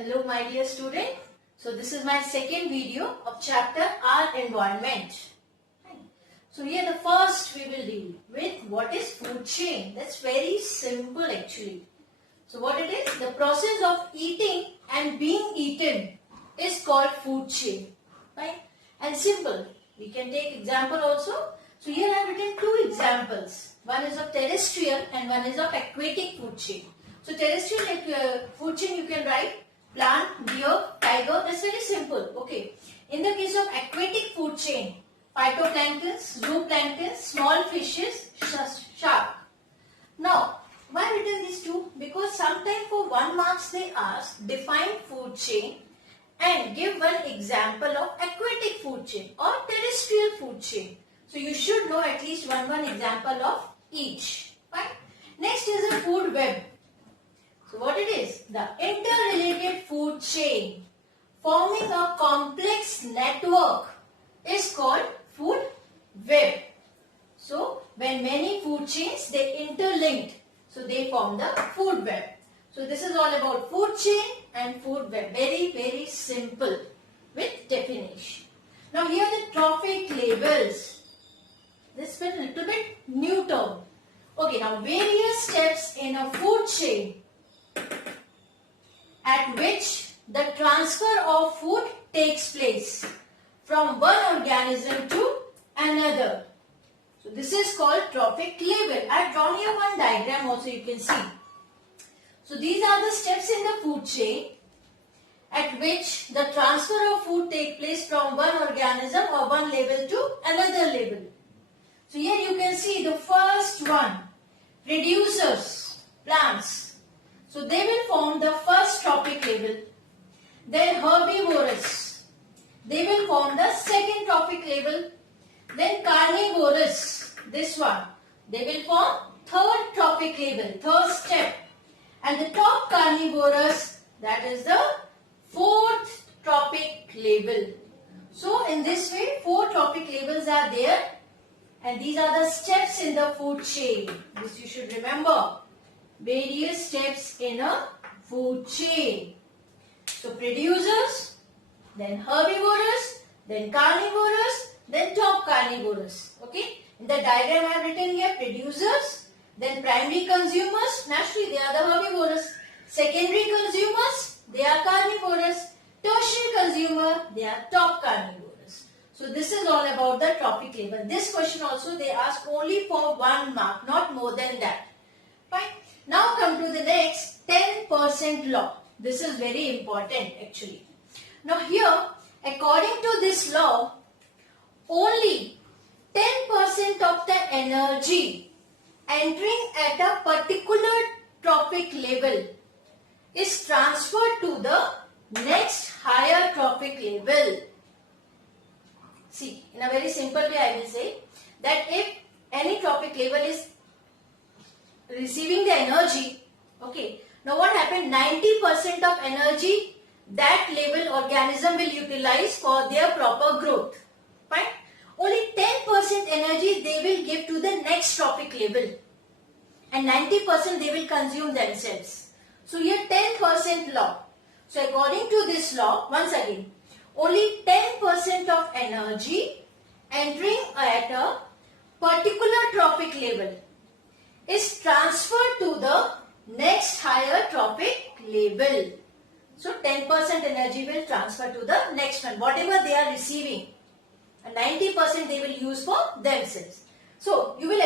Hello my dear student. So this is my second video of chapter Our Environment. So here the first we will deal with what is food chain. That's very simple actually. So what it is? The process of eating and being eaten is called food chain. Right? And simple. We can take example also. So here I have written two examples. One is of terrestrial and one is of aquatic food chain. So terrestrial food chain you can write plant, deer, tiger. That's very simple. Okay. In the case of aquatic food chain, phytoplanktons, zooplanktons, small fishes, shark. Now, why written these two? Because sometimes for 1 marks they ask define food chain and give one example of aquatic food chain or terrestrial food chain. So you should know at least one example of each. Right? Next is a food web. So what it is? The interrelated food chain forming a complex network is called food web. So when many food chains they interlinked, so they form the food web. So this is all about food chain and food web. Very simple with definition. Now here are the trophic labels. This has been a little bit new term. Okay, now various steps in a food chain at which the transfer of food takes place from one organism to another. So this is called trophic label. I have drawn here one diagram also you can see. So these are the steps in the food chain at which the transfer of food takes place from one organism or one level to another level. So here you can see the first one, producers, plants. So they will form the first trophic label. Then herbivorous. They will form the second trophic label. Then carnivorous. This one. They will form third trophic label. Third step. And the top carnivorous. That is the fourth trophic label. So in this way 4 trophic labels are there. And these are the steps in the food chain. This you should remember. Various steps in a food chain. So producers, then herbivorous, then carnivorous, then top carnivorous. Okay. In the diagram I have written here producers, then primary consumers, naturally they are the herbivorous. Secondary consumers, they are carnivorous. Tertiary consumer, they are top carnivorous. So this is all about the trophic label. This question also they ask only for 1 mark, not more than that. Fine. Now come to the next 10% law. This is very important actually. Now here, according to this law, only 10% of the energy entering at a particular trophic level is transferred to the next higher trophic level. See, in a very simple way I will say that if any trophic level is receiving the energy, okay, now what happened? 90% of energy that level organism will utilize for their proper growth. Fine. Only 10% energy they will give to the next trophic level and 90% they will consume themselves. So here 10% law. So according to this law, once again, only 10% of energy entering at a particular trophic level is transferred to the next higher trophic level. So 10% energy will transfer to the next one. Whatever they are receiving, and 90% they will use for themselves. So you will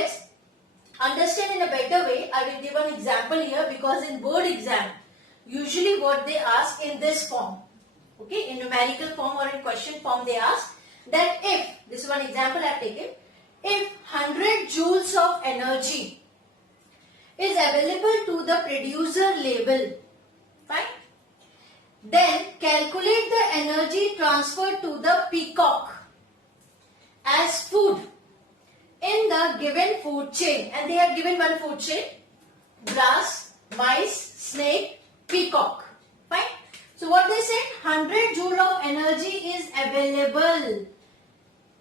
understand in a better way. I will give an example here because in board exam, usually what they ask in this form, okay, in numerical form or in question form they ask that if, this is one example I have taken, if 100 joules of energy is available to the producer level, fine, then calculate the energy transferred to the peacock as food in the given food chain. And they have given one food chain, grass, mice, snake, peacock. Fine. So what they said, 100 joule of energy is available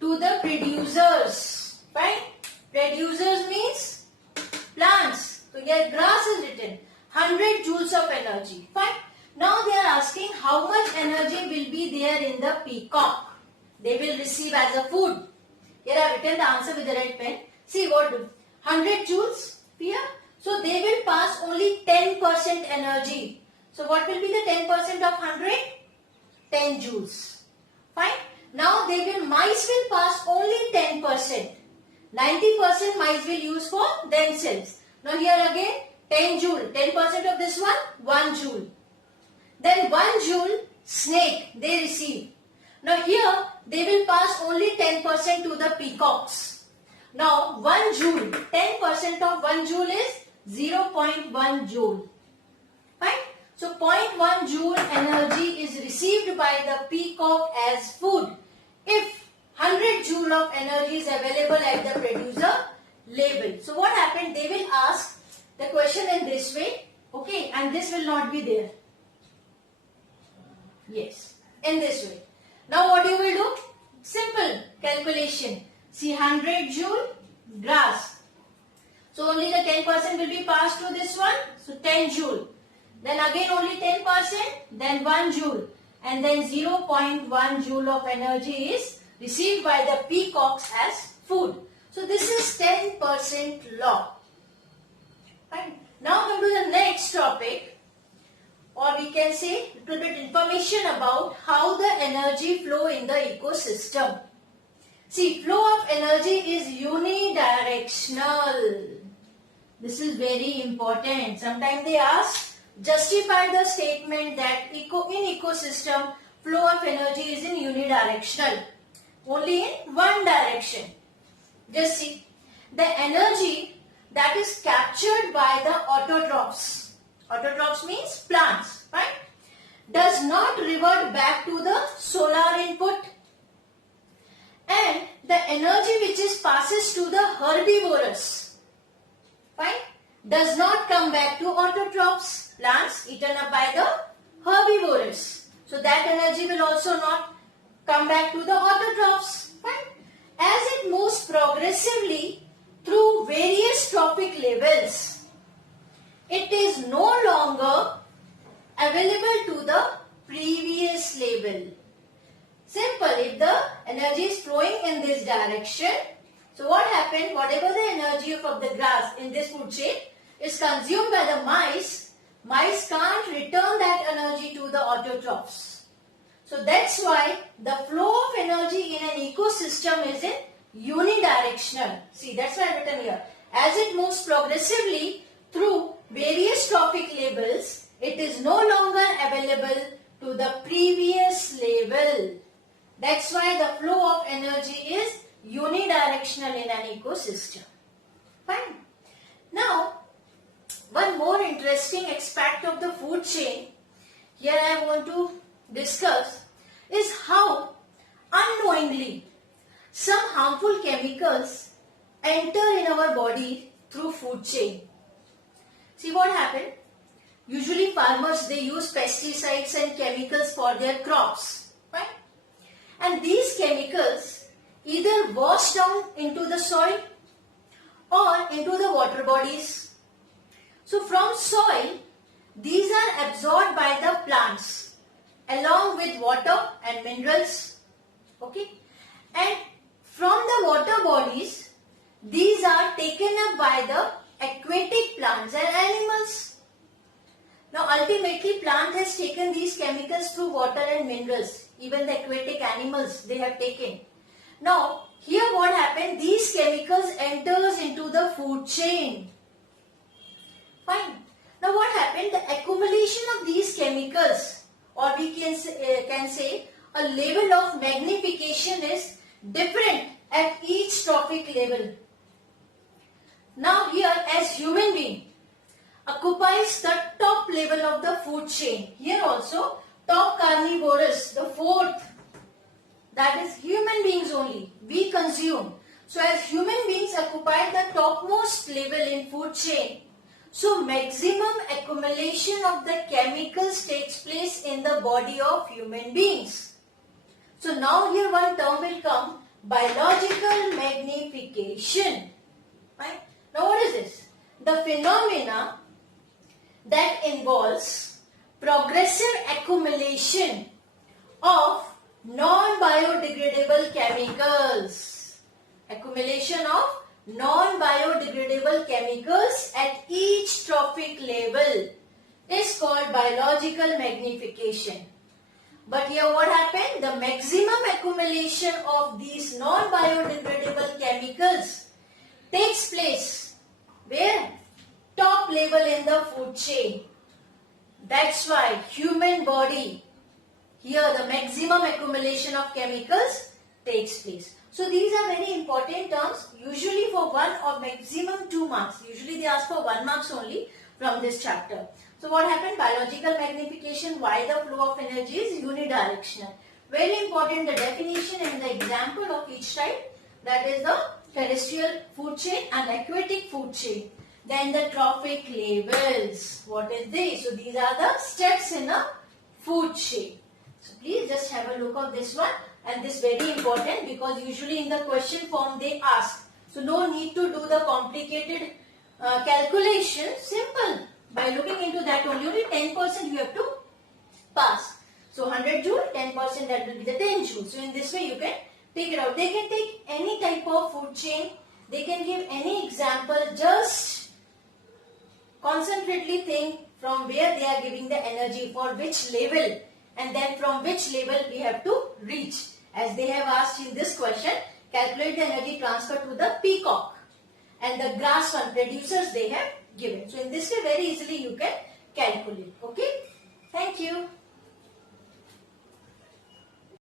to the producers. Fine. Producers means plants. So here grass is written, 100 joules of energy. Fine. Now they are asking how much energy will be there in the peacock. They will receive as a food. Here I have written the answer with the red pen. See what 100 joules here. So they will pass only 10% energy. So what will be the 10% of 100? 10 joules. Fine. Now mice will pass only 10%. 90% mice will use for themselves. Now here again 10 joule. 10% of this one 1 joule. Then 1 joule snake they receive. Now here they will pass only 10% to the peacocks. Now 1 joule, 10% of 1 joule is 0.1 joule. Fine. So 0.1 joule energy is received by the peacock as food if 100 joule of energy is available at the producer label. So what happened? They will ask the question in this way. Okay. And this will not be there. Yes. In this way. Now what you will do? Simple calculation. See 100 joule grass. So only the 10% will be passed to this one. So 10 joule. Then again only 10%. Then 1 joule. And then 0.1 joule of energy is received by the peacocks as food. So this is 10% law. Fine. Now come to the next topic. Or we can say a little bit information about how the energy flow in the ecosystem. See, flow of energy is unidirectional. This is very important. Sometimes they ask, justify the statement that in ecosystem, flow of energy is in unidirectional. Only in one direction. Just see, the energy that is captured by the autotrophs. Autotrophs means plants, right? Does not revert back to the solar input. And the energy which is passes to the herbivores, fine, does not come back to autotrophs, plants eaten up by the herbivores. So that energy will also not come back to the autotrophs, fine. As it moves progressively through various trophic levels, it is no longer available to the previous level. Simple, if the energy is flowing in this direction, so what happened? Whatever the energy of the grass in this food chain is consumed by the mice can't return that energy to the autotrophs. So that's why the flow of energy in an ecosystem is in unidirectional. See, that's why I've written here. As it moves progressively through various trophic levels, it is no longer available to the previous level. That's why the flow of energy is unidirectional in an ecosystem. Fine. Now, one more interesting aspect of the food chain here I want to discuss is how unknowingly some harmful chemicals enter in our body through food chain. See what happened? Usually farmers, they use pesticides and chemicals for their crops, right? And these chemicals either wash down into the soil or into the water bodies. So from soil, these are absorbed by the plants along with water and minerals, okay? And from the water bodies, these are taken up by the aquatic plants and animals. Now ultimately plant has taken these chemicals through water and minerals. Even the aquatic animals they have taken. Now here what happened? These chemicals enters into the food chain. Fine. Now what happened? The accumulation of these chemicals, or we can say a level of magnification is different at each trophic level. Now here as human being occupies the top level of the food chain. Here also top carnivorous, the fourth, that is human beings only, we consume. So as human beings occupy the topmost level in food chain, so maximum accumulation of the chemicals takes place in the body of human beings. So now here one term will come, biological magnification. Right? Now what is this? The phenomena that involves progressive accumulation of non-biodegradable chemicals. Accumulation of non-biodegradable chemicals at each trophic level is called biological magnification. But here what happened? The maximum accumulation of these non-biodegradable chemicals takes place where? Top level in the food chain. That's why human body, here the maximum accumulation of chemicals takes place. So these are very important terms, usually for 1 or maximum 2 marks. Usually they ask for 1 marks only from this chapter. So what happened? Biological magnification, why the flow of energy is unidirectional. Very important, the definition and the example of each type, that is the terrestrial food chain and aquatic food chain. Then the trophic levels. What is this? So these are the steps in a food chain. So please just have a look of this one, and this very important because usually in the question form they ask. So no need to do the complicated calculation. Simple. By looking into that only 10% you have to pass. So 100 joule, 10% that will be the 10 joule. So in this way you can take it out. They can take any type of food chain. They can give any example. Just concentrately think from where they are giving the energy, for which level, and then from which level we have to reach. As they have asked in this question, calculate the energy transfer to the peacock. And the grass one, producers, they have given. So in this way very easily you can calculate. Okay. Thank you.